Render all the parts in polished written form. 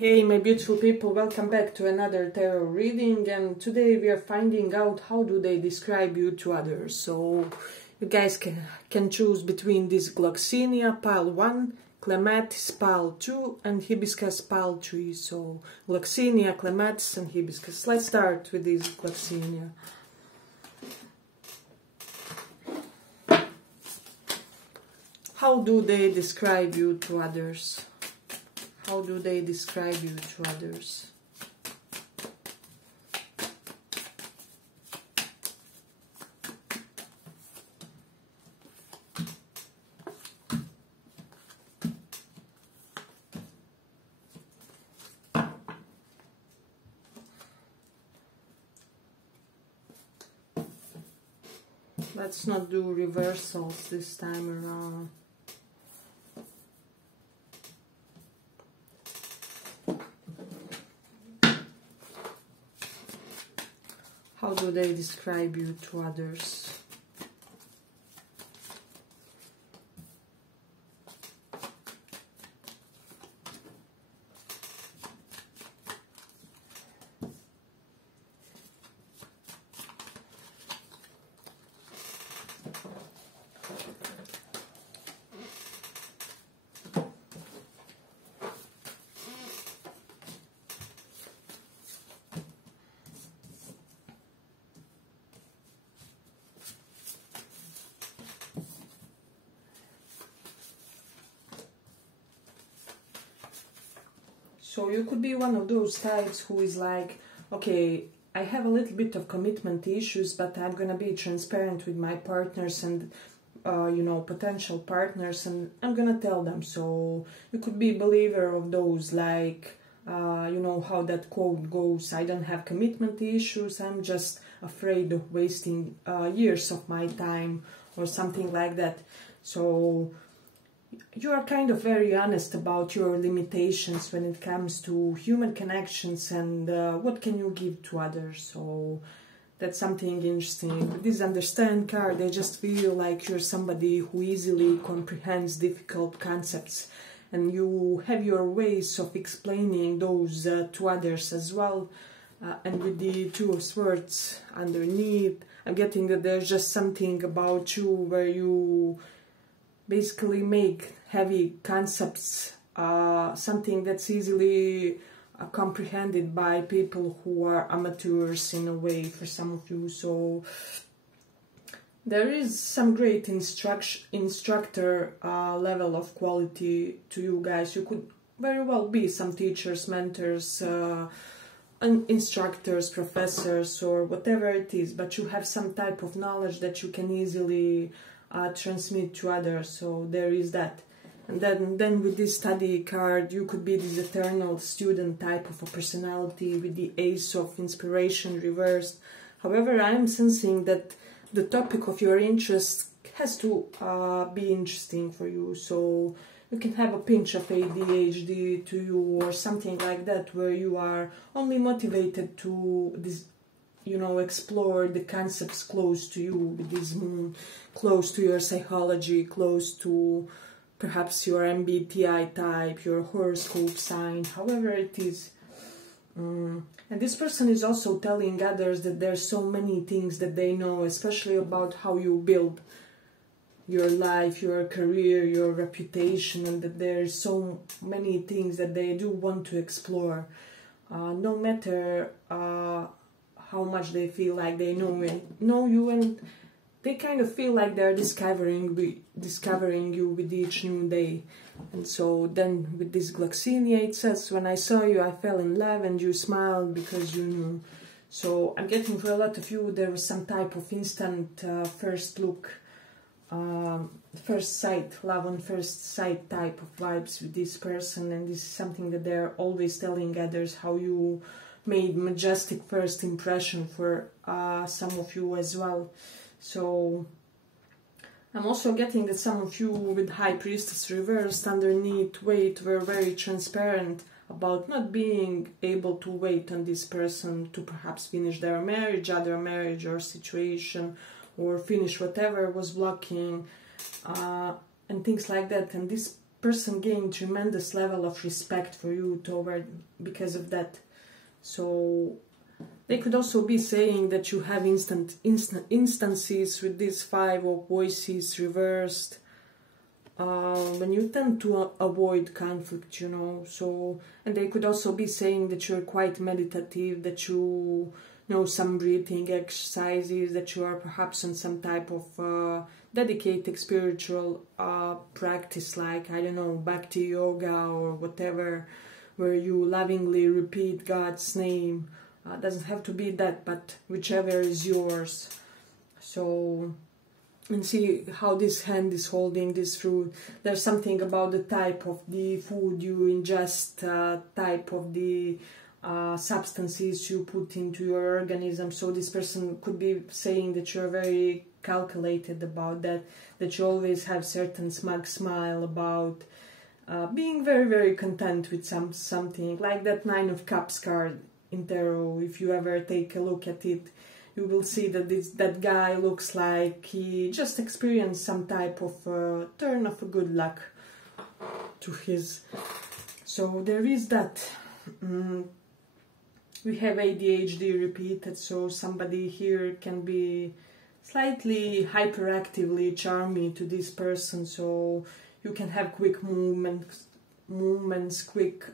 Hey my beautiful people, welcome back to another tarot reading, and today we are finding out how do they describe you to others. So you guys can choose between this Gloxinia pile 1, Clematis pile 2 and Hibiscus pile 3. So Gloxinia, Clematis and Hibiscus. Let's start with this Gloxinia. How do they describe you to others? How do they describe you to others? Let's not do reversals this time around. How do they describe you to others? So you could be one of those types who is like, okay, I have a little bit of commitment issues, but I'm gonna be transparent with my partners and you know, potential partners, and I'm gonna tell them. So you could be a believer of those, like you know how that quote goes, I don't have commitment issues, I'm just afraid of wasting years of my time, or something like that. So you are kind of very honest about your limitations when it comes to human connections and what can you give to others. So that's something interesting. With this understand card, I just feel like you're somebody who easily comprehends difficult concepts, and you have your ways of explaining those to others as well. And with the Two of Swords underneath, I'm getting that there's just something about you where you basically make heavy concepts something that's easily comprehended by people who are amateurs in a way, for some of you. So there is some great instructor level of quality to you guys. You could very well be some teachers, mentors, instructors, professors, or whatever it is, but you have some type of knowledge that you can easily transmit to others. So there is that. And then with this study card, you could be this eternal student type of a personality with the Ace of Inspiration reversed. However, I am sensing that the topic of your interest has to be interesting for you. So you can have a pinch of ADHD to you, or something like that, where you are only motivated to this, you know, explore the concepts close to you, with this moon, close to your psychology, close to perhaps your MBTI type, your horoscope sign, however it is. And this person is also telling others that there's so many things that they know, especially about how you build your life, your career, your reputation, and that there's so many things that they do want to explore. No matter how much they feel like they know you, and they kind of feel like they're discovering you with each new day. And so then with this Gloxinia, it says, when I saw you, I fell in love, and you smiled because you knew. So I'm getting for a lot of you, there was some type of instant first look, first sight, love on first sight type of vibes with this person. And this is something that they're always telling others, how you made majestic first impression for some of you as well. So I'm also getting that some of you with High Priestess reversed underneath wait were very transparent about not being able to wait on this person to perhaps finish their marriage, other marriage or situation, or finish whatever was blocking, and things like that. And this person gain tremendous level of respect for you toward because of that. So they could also be saying that you have instances with these 5 of voices reversed, when you tend to avoid conflict, you know. So, and they could also be saying that you're quite meditative, that you know some breathing exercises, that you are perhaps on some type of dedicated spiritual practice, like, I don't know, bhakti yoga or whatever, where you lovingly repeat God's name. Doesn't have to be that, but whichever is yours. So, and see how this hand is holding this fruit. There's something about the type of the food you ingest, type of the substances you put into your organism. So this person could be saying that you're very calculated about that, that you always have certain smug smile about being very, very content with something, like that 9 of Cups card in tarot. If you ever take a look at it, you will see that that guy looks like he just experienced some type of turn of good luck to his. So there is that. We have ADHD repeated, so somebody here can be slightly hyperactively charming to this person. So you can have quick movements, quick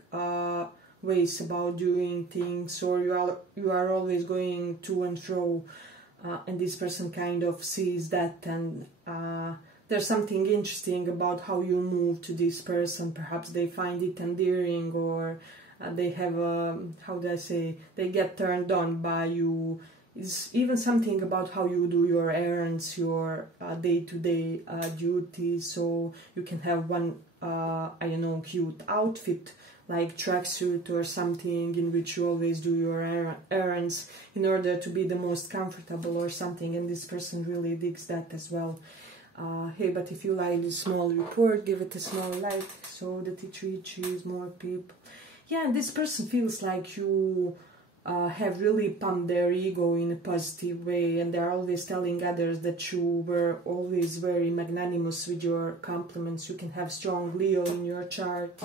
ways about doing things, or you are always going to and fro, and this person kind of sees that, and there's something interesting about how you move to this person. Perhaps they find it endearing, or they have how do I say, they get turned on by you. It's even something about how you do your errands, your day-to-day duties. So you can have one I don't know, cute outfit like tracksuit or something, in which you always do your errands in order to be the most comfortable or something, and this person really digs that as well. Hey, but if you like this small report, give it a small like so that it reaches more people. Yeah, and this person feels like you have really pumped their ego in a positive way, and they're always telling others that you were always very magnanimous with your compliments. You can have strong Leo in your chart,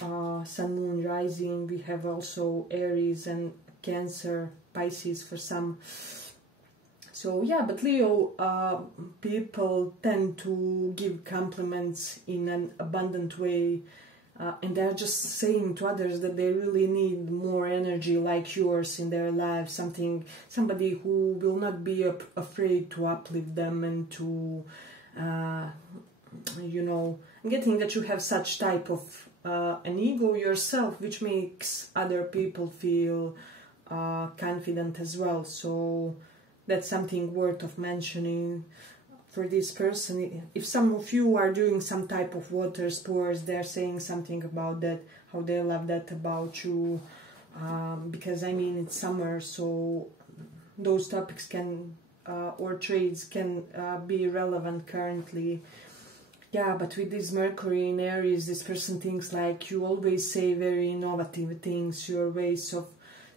Sun, Moon, Rising. We have also Aries and Cancer, Pisces for some. So yeah, but Leo people tend to give compliments in an abundant way. And they're just saying to others that they really need more energy like yours in their lives, somebody who will not be afraid to uplift them and to, you know, getting that you have such type of an ego yourself, which makes other people feel confident as well. So that's something worth of mentioning. For this person, if some of you are doing some type of water sports, they're saying something about that, how they love that about you, because I mean it's summer, so those topics can or traits can be relevant currently. Yeah, but with this Mercury in Aries, this person thinks like you always say very innovative things, your ways of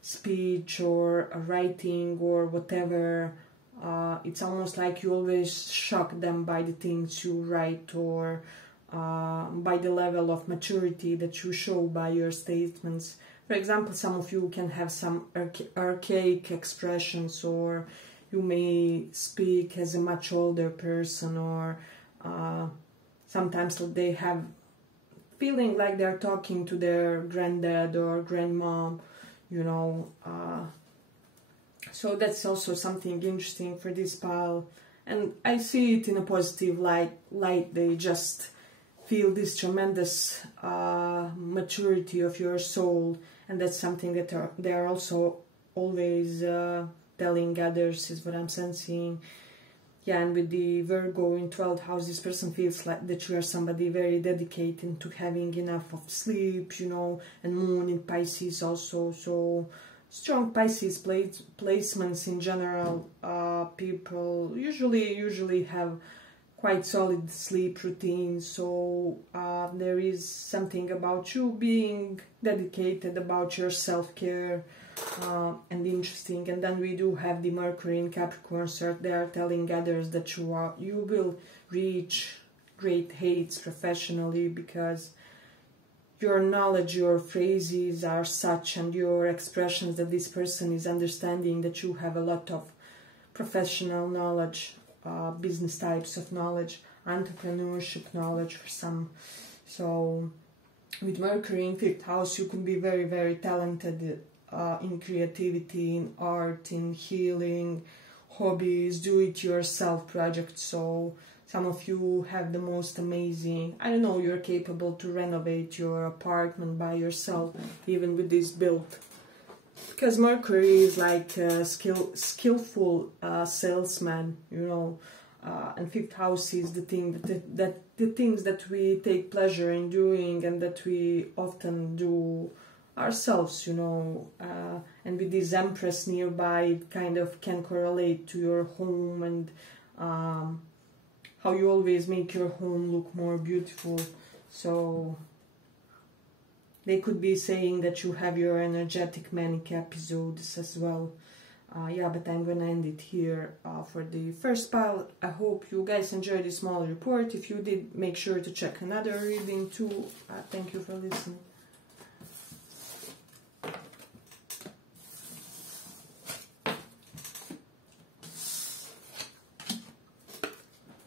speech or writing or whatever. It's almost like you always shock them by the things you write, or by the level of maturity that you show by your statements. For example, some of you can have some archaic expressions, or you may speak as a much older person, or sometimes they have feeling like they're talking to their granddad or grandmom, you know. So that's also something interesting for this pile, and I see it in a positive light. They just feel this tremendous maturity of your soul, and that's something that they are also always telling others, is what I'm sensing. Yeah, and with the Virgo in 12th house, this person feels like that you are somebody very dedicated to having enough of sleep, you know, and Moon in Pisces also. So strong Pisces placements in general, people usually have quite solid sleep routines. So there is something about you being dedicated about your self-care, and interesting. And then we do have the Mercury in Capricorn, so they are telling others that you will reach great hates professionally, because your knowledge, your phrases are such, and your expressions, that this person is understanding that you have a lot of professional knowledge, business types of knowledge, entrepreneurship knowledge for some. So with Mercury in 5th house, you could be very, very talented in creativity, in art, in healing, hobbies, do-it-yourself projects. So some of you have the most amazing, I don't know, you're capable to renovate your apartment by yourself, even with this build. Because Mercury is like a skillful salesman, you know, and 5th house is the thing that the things that we take pleasure in doing, and that we often do ourselves, you know, and with this Empress nearby, it kind of can correlate to your home, and how you always make your home look more beautiful. So they could be saying that you have your energetic manic episodes as well. Yeah, but I'm gonna end it here for the first pile. I hope you guys enjoyed this small report. If you did, make sure to check another reading too. Thank you for listening.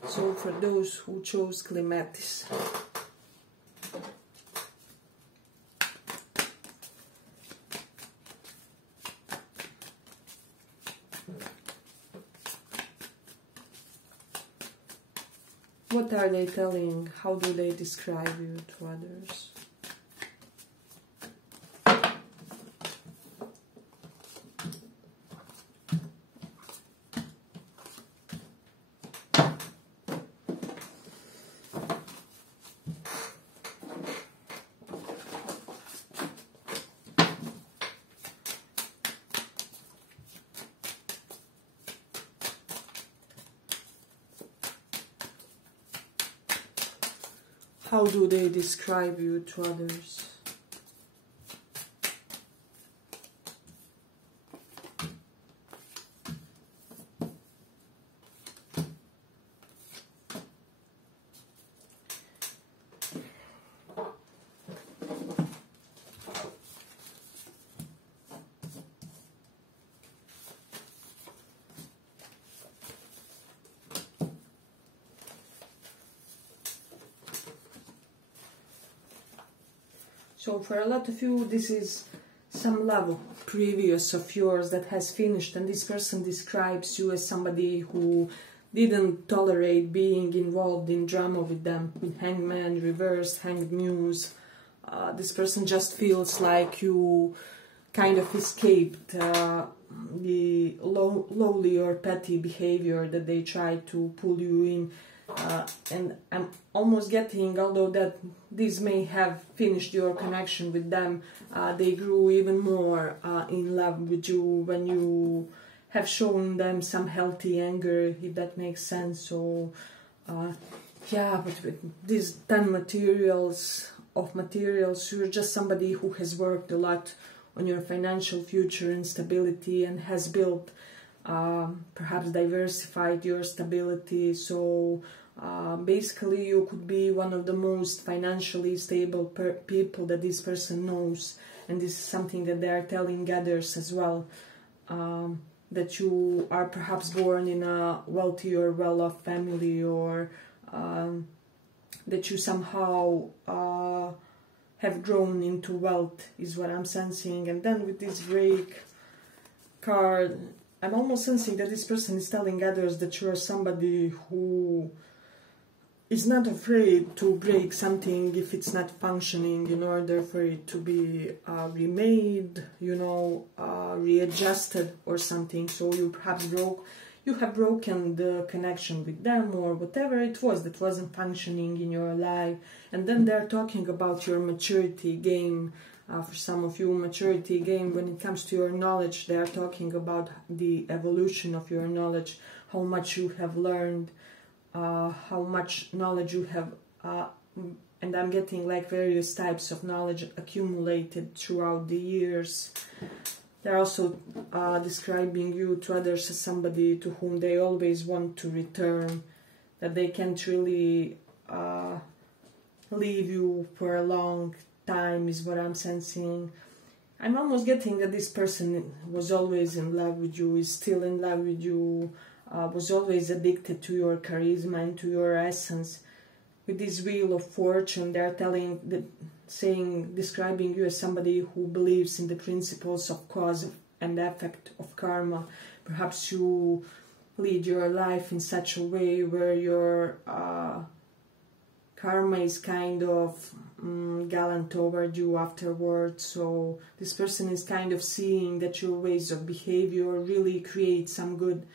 So for those who chose Clematis, what are they telling? How do they describe you to others? How do they describe you to others? So for a lot of you, this is some love previous of yours that has finished, and this person describes you as somebody who didn't tolerate being involved in drama with them, with Hangman, reversed, Hanged Muse. This person just feels like you kind of escaped the lowly or petty behavior that they try to pull you in. And I'm almost getting, although that this may have finished your connection with them, they grew even more in love with you when you have shown them some healthy anger, if that makes sense. So yeah, but with these 10 materials, you're just somebody who has worked a lot on your financial future and stability, and has built, perhaps diversified your stability. So basically you could be one of the most financially stable people that this person knows, and this is something that they are telling others as well, that you are perhaps born in a wealthy or well-off family, or that you somehow have grown into wealth, is what I'm sensing. And then with this break card, I'm almost sensing that this person is telling others that you are somebody who is not afraid to break something if it's not functioning, in order for it to be remade, you know, readjusted or something. So you perhaps have broken the connection with them, or whatever it was that wasn't functioning in your life. And then they're talking about your maturity game. For some of you, maturity game, when it comes to your knowledge, they are talking about the evolution of your knowledge, how much you have learned, how much knowledge you have, and I'm getting like various types of knowledge accumulated throughout the years. They're also describing you to others as somebody to whom they always want to return, that they can't really leave you for a long time, is what I'm sensing. I'm almost getting that this person was always in love with you, is still in love with you, was always addicted to your charisma and to your essence. With this Wheel of Fortune, they're describing you as somebody who believes in the principles of cause and effect of karma. Perhaps you lead your life in such a way where your karma is kind of gallant toward you afterwards. So this person is kind of seeing that your ways of behavior really create some good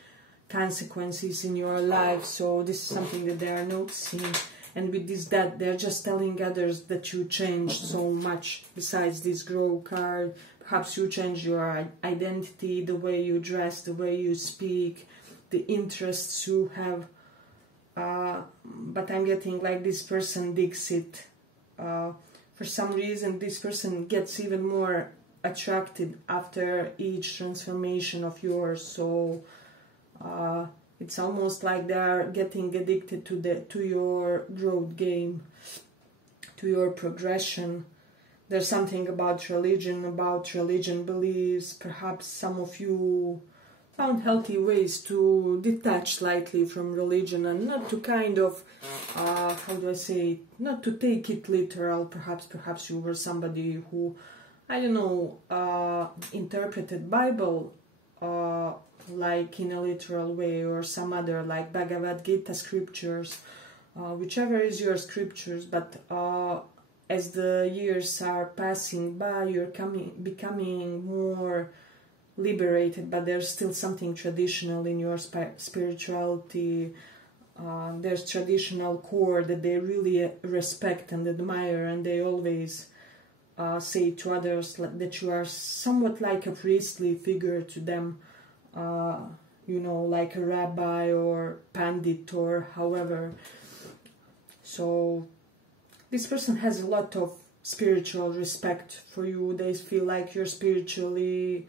consequences in your life. So this is something that they are noticing. And with this, that they're just telling others that you changed so much. Besides this Grow card, perhaps you changed your identity, the way you dress, the way you speak, the interests you have. But I'm getting like this person digs it. For some reason, this person gets even more attracted after each transformation of yours. So it's almost like they are getting addicted to your growth game, to your progression. There's something about religion beliefs. Perhaps some of you found healthy ways to detach slightly from religion and not to kind of, how do I say it, not to take it literal. Perhaps you were somebody who, I don't know, interpreted Bible like in a literal way, or some other like Bhagavad Gita scriptures, whichever is your scriptures. But as the years are passing by, you're becoming more liberated, but there's still something traditional in your spirituality. There's traditional core that they really respect and admire, and they always say to others that you are somewhat like a priestly figure to them, you know, like a rabbi or pandit or however. So this person has a lot of spiritual respect for you. They feel like you're spiritually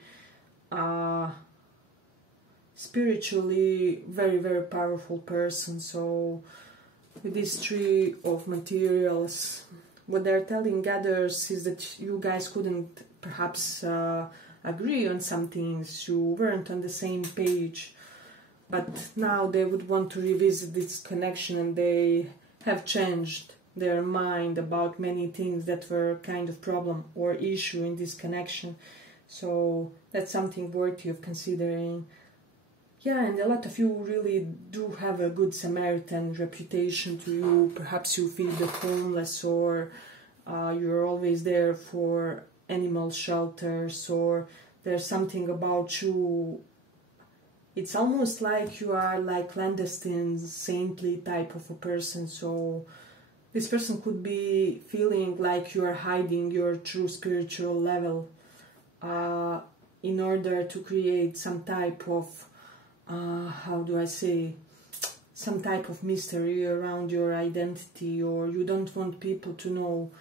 very, very powerful person. So with this Three of Materials, what they're telling others is that you guys couldn't perhaps agree on some things, you weren't on the same page, but now they would want to revisit this connection, and they have changed their mind about many things that were kind of problem or issue in this connection. So that's something worthy of considering. Yeah, and a lot of you really do have a good Samaritan reputation to you. Perhaps you feed the homeless, or you're always there for animal shelters, or there's something about you. It's almost like you are like clandestine, saintly type of a person. So this person could be feeling like you are hiding your true spiritual level in order to create some type of how do I say, some type of mystery around your identity, or you don't want people to know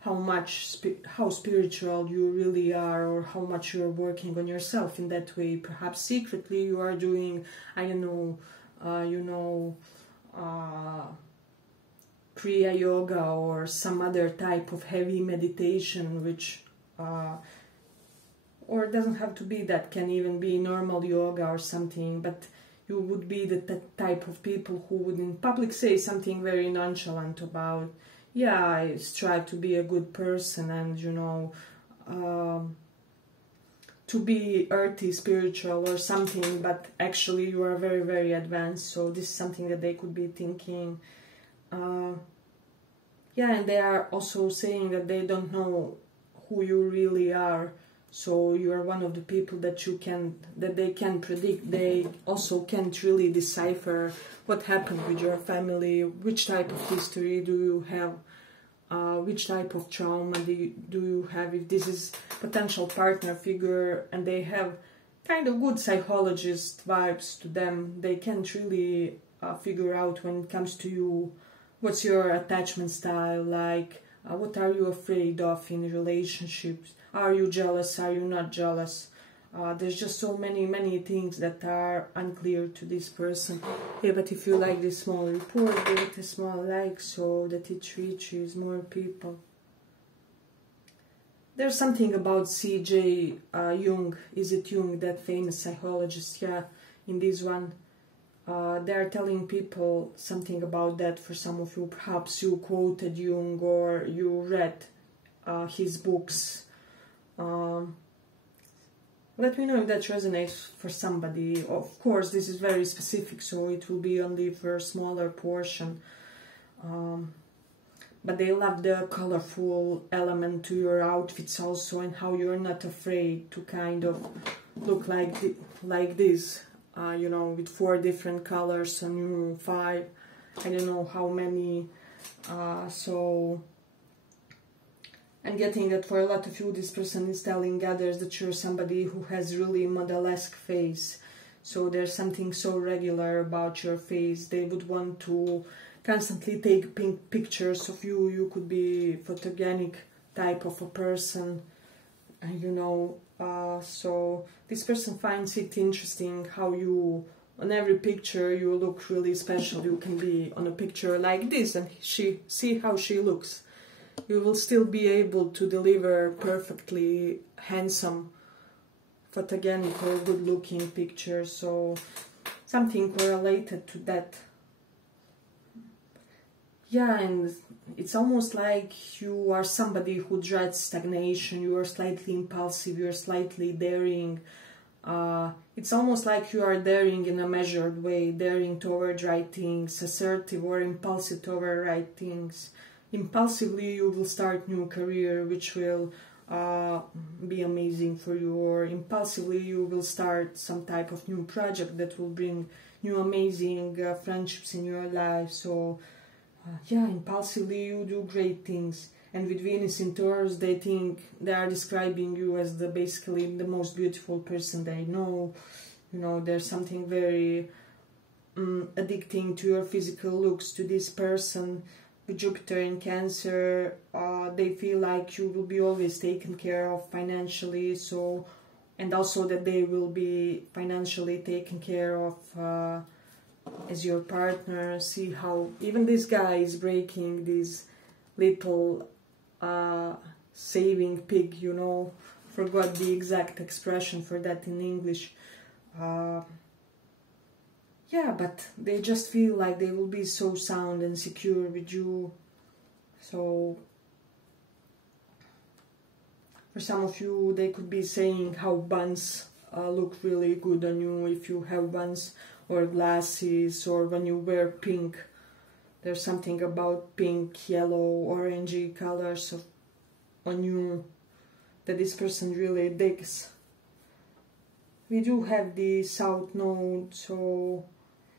how spiritual you really are, or how much you're working on yourself in that way. Perhaps secretly you are doing, I don't know, Kriya Yoga or some other type of heavy meditation, which or it doesn't have to be that, can even be normal yoga or something, but you would be the type of people who would in public say something very nonchalant about, yeah, I strive to be a good person, and you know, to be earthy, spiritual or something, but actually you are very, very advanced. So this is something that they could be thinking. Yeah, and they are also saying that they don't know who you really are. So you are one of the people that they can predict. They also can't really decipher what happened with your family, which type of history do you have, which type of trauma do you have, if this is potential partner figure, and they have kind of good psychologist vibes to them. They can't really figure out when it comes to you, what's your attachment style like, what are you afraid of in relationships. Are you jealous? Are you not jealous? There's just so many things that are unclear to this person. Yeah, but if you like this small report, give it a small like so that it reaches more people. There's something about C.J. Jung. Is it Jung, that famous psychologist? Yeah, in this one. They are telling people something about that. For some of you, perhaps you quoted Jung or you read his books. Let me know if that resonates for somebody. Of course, this is very specific, so it will be only for a smaller portion. But they love the colorful element to your outfits also, and how you're not afraid to kind of look like this. You know, with 4 different colors and 5, I don't know how many. So I'm getting that for a lot of you, this person is telling others that you're somebody who has really model-esque face. So there's something so regular about your face. They would want to constantly take pictures of you. You could be photogenic type of a person, you know. So this person finds it interesting how you, on every picture, you look really special. You can be on a picture like this and see how she looks. You will still be able to deliver perfectly handsome, photogenic or good-looking pictures. So something correlated to that. Yeah, and it's almost like you are somebody who dreads stagnation. You are slightly impulsive, you are slightly daring. It's almost like you are daring in a measured way, daring toward right things, assertive or impulsive toward right things. Impulsively you will start new career which will be amazing for you, or impulsively you will start some type of new project that will bring new amazing friendships in your life. So yeah, impulsively you do great things. And with Venus in Taurus, they think they are describing you as basically the most beautiful person they know. You know, there's something very addicting to your physical looks to this person. With Jupiter in Cancer, they feel like you will be always taken care of financially, so, and also that they will be financially taken care of as your partner. See how even this guy is breaking this little saving pig, you know, forgot the exact expression for that in English. Yeah, but they just feel like they will be so sound and secure with you. So for some of you, they could be saying how buns look really good on you if you have buns, or glasses, or when you wear pink. There's something about pink, yellow, orangey colors on you that this person really digs. We do have the South Node, so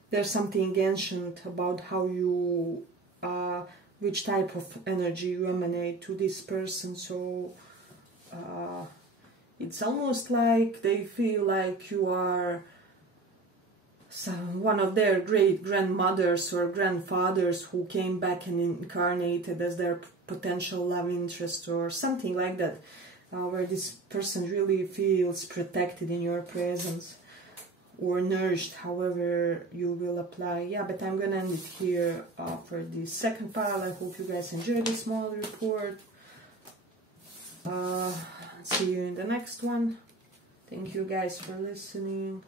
there's something ancient about how you, which type of energy you emanate to this person. So it's almost like they feel like you are one of their great grandmothers or grandfathers who came back and incarnated as their potential love interest or something like that, where this person really feels protected in your presence, or nourished, however you will apply. Yeah, but I'm gonna end it here for the second pile. I hope you guys enjoyed this small report. See you in the next one. Thank you guys for listening.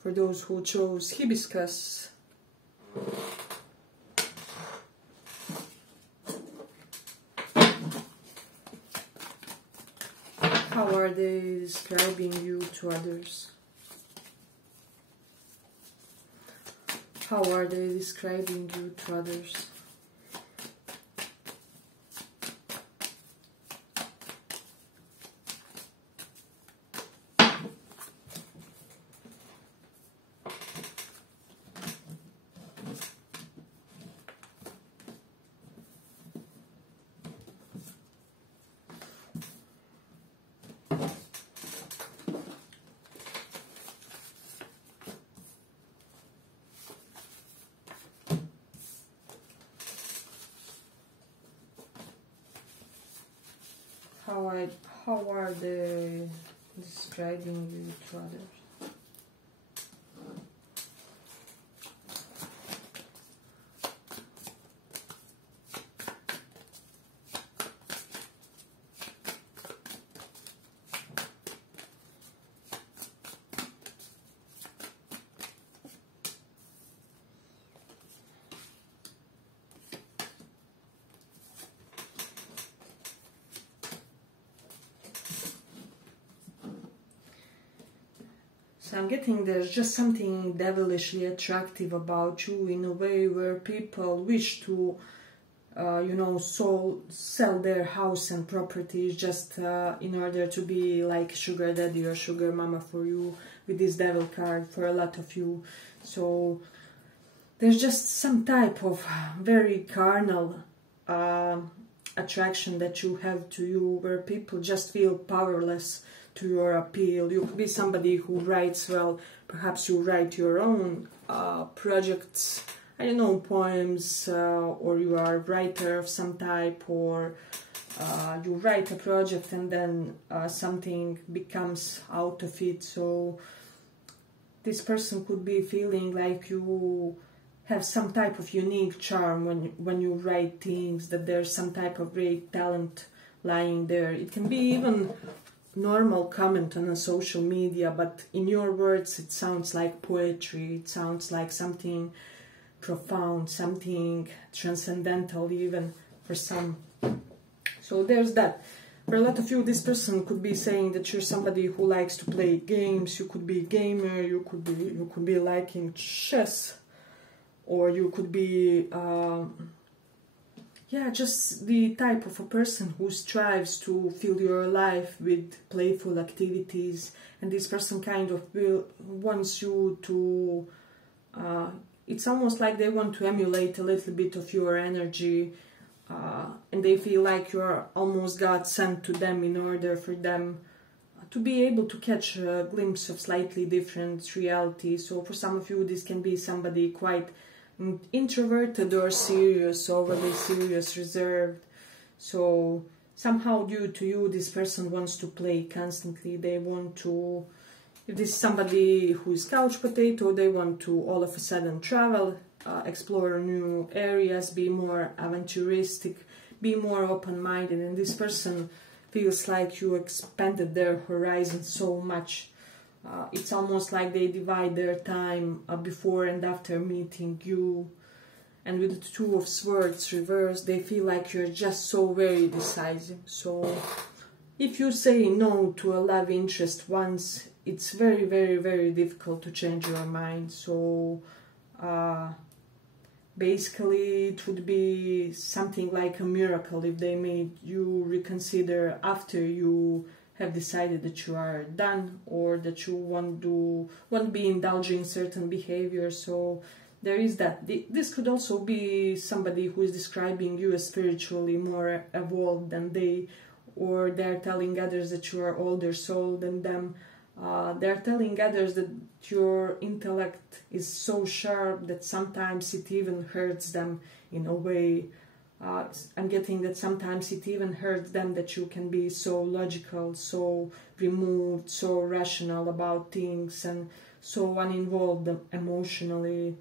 For those who chose hibiscus, how are they describing you to others? How are they describing you to others? how are they describing you to others? So I'm getting there's just something devilishly attractive about you, in a way where people wish to, you know, sell their house and properties just in order to be like sugar daddy or sugar mama for you, with this devil card for a lot of you. So there's just some type of very carnal attraction that you have to you, where people just feel powerless to your appeal. You could be somebody who writes well. Perhaps you write your own projects, I don't know, poems, or you are a writer of some type, or you write a project and then something becomes out of it. So this person could be feeling like you have some type of unique charm when you write things, that there's some type of great talent lying there. It can be even normal comment on a social media, but in your words it sounds like poetry, it sounds like something profound, something transcendental even for some. So there's that. For a lot of you, this person could be saying that you're somebody who likes to play games. You could be a gamer, you could be liking chess, or you could be yeah, just the type of a person who strives to fill your life with playful activities, and this person kind of wants you to, it's almost like they want to emulate a little bit of your energy, and they feel like you're almost God sent to them in order for them to be able to catch a glimpse of slightly different reality. So for some of you, this can be somebody quite introverted or serious, overly serious, reserved. So somehow due to you, this person wants to play constantly. They want to, if this is somebody who is couch potato, they want to all of a sudden travel, explore new areas, be more aventuristic, be more open-minded, and this person feels like you expanded their horizon so much. It's almost like they divide their time before and after meeting you. And with the Two of Swords reversed, they feel like you're just so very decisive. So if you say no to a love interest once, it's very, very, very difficult to change your mind. So basically it would be something like a miracle if they made you reconsider after you have decided that you are done, or that you won't be indulging certain behavior. So there is that. This could also be somebody who is describing you as spiritually more evolved than they, or they're telling others that you are older soul than them. They're telling others that your intellect is so sharp that sometimes it even hurts them in a way. I'm getting that sometimes it even hurts them that you can be so logical, so removed, so rational about things, and so uninvolved emotionally.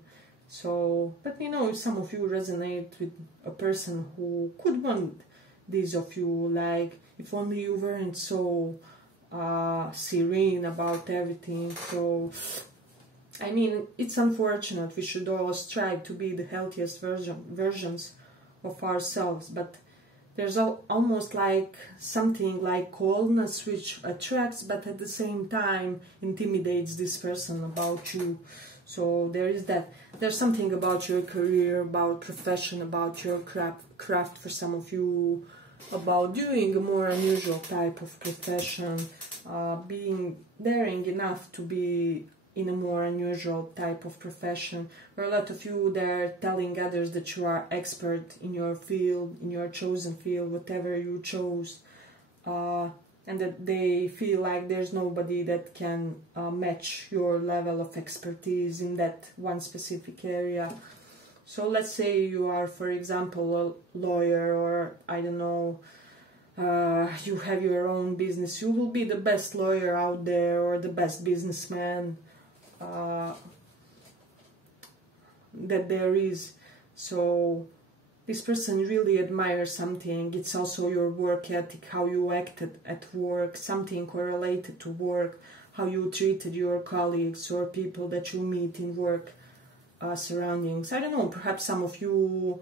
So, but you know, if some of you resonate with a person who could want this of you, like if only you weren't so serene about everything. So I mean, it's unfortunate. We should all strive to be the healthiest versions of ourselves, but there's almost like something like coldness which attracts but at the same time intimidates this person about you. So there is that. There's something about your career, about profession, about your craft for some of you, about doing a more unusual type of profession, being daring enough to be in a more unusual type of profession. For a lot of you, they're telling others that you are expert in your field, in your chosen field, whatever you chose, and that they feel like there's nobody that can match your level of expertise in that one specific area. So let's say you are, for example, a lawyer, or I don't know, you have your own business, you will be the best lawyer out there or the best businessman that there is. So this person really admires something. It's also your work ethic, how you acted at work, something correlated to work, how you treated your colleagues or people that you meet in work surroundings. I don't know, perhaps some of you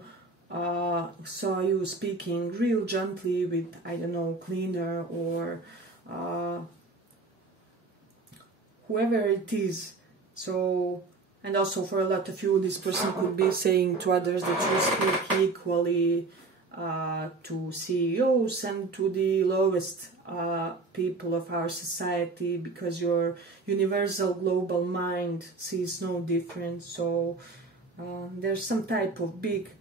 saw you speaking real gently with, I don't know, cleaner or whoever it is. So, and also for a lot of you, this person could be saying to others that you speak equally to CEOs and to the lowest people of our society, because your universal global mind sees no difference. So there's some type of big,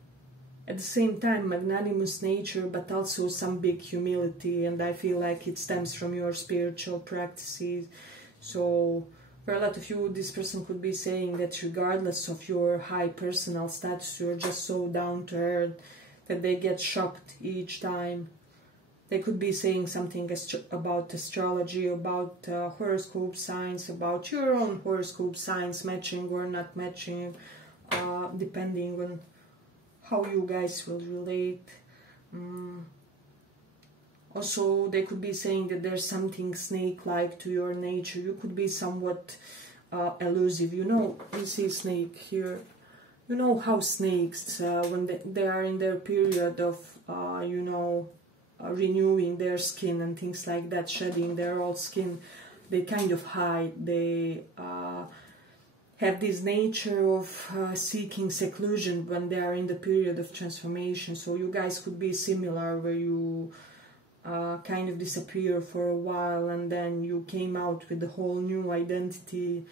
at the same time, magnanimous nature, but also some big humility, and I feel like it stems from your spiritual practices. So for a lot of you, this person could be saying that regardless of your high personal status, you're just so down to earth that they get shocked each time. They could be saying something about astrology, about horoscope signs, about your own horoscope signs, matching or not matching, depending on how you guys will relate. Also, they could be saying that there's something snake-like to your nature. You could be somewhat elusive. You know, you see snake here. You know how snakes, when they are in their period of, you know, renewing their skin and things like that, shedding their old skin, they kind of hide. They have this nature of seeking seclusion when they are in the period of transformation. So you guys could be similar, where you kind of disappear for a while and then you came out with a whole new identity.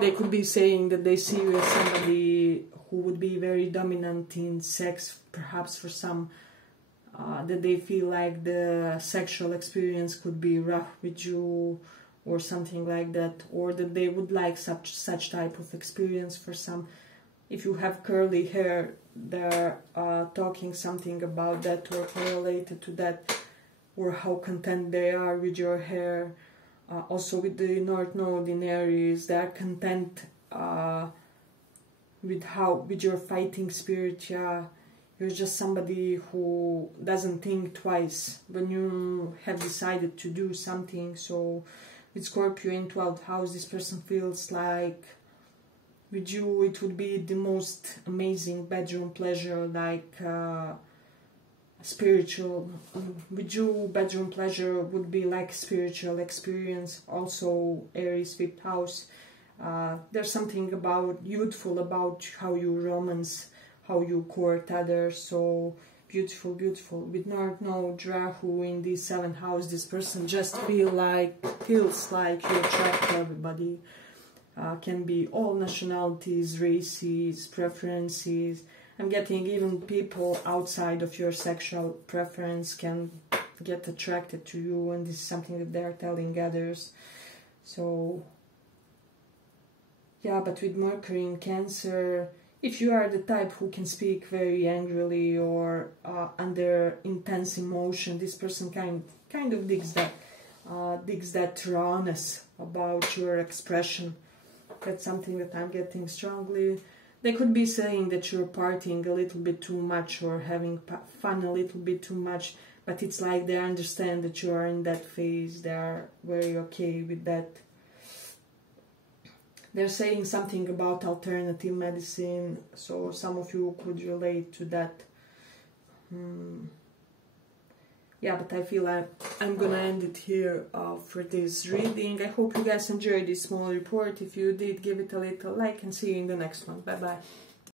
They could be saying that they see you as somebody who would be very dominant in sex, perhaps for some, that they feel like the sexual experience could be rough with you or something like that, or that they would like such type of experience for some. If you have curly hair, they're talking something about that or correlated to that, or how content they are with your hair. Also with the North Node in Aries, they are content with your fighting spirit. Yeah, you're just somebody who doesn't think twice when you have decided to do something. So with Scorpio in 12th house, this person feels like with you it would be the most amazing bedroom pleasure, like spiritual. With you, bedroom pleasure would be like spiritual experience. Also Aries 5th house, there's something about youthful about how you romance, how you court others. So beautiful, beautiful. With North Node Rahu in the 7th house, this person just feels like you attract everybody. Can be all nationalities, races, preferences. I'm getting even people outside of your sexual preference can get attracted to you, and this is something that they're telling others. So yeah, but with Mercury in Cancer, if you are the type who can speak very angrily or under intense emotion, this person kind of digs that rawness about your expression. That's something that I'm getting strongly. They could be saying that you're partying a little bit too much or having fun a little bit too much, but it's like they understand that you are in that phase. They are very okay with that. They're saying something about alternative medicine, so some of you could relate to that. Yeah, but I feel like I'm gonna end it here for this reading. I hope you guys enjoyed this small report. If you did, give it a little like and see you in the next one. Bye bye.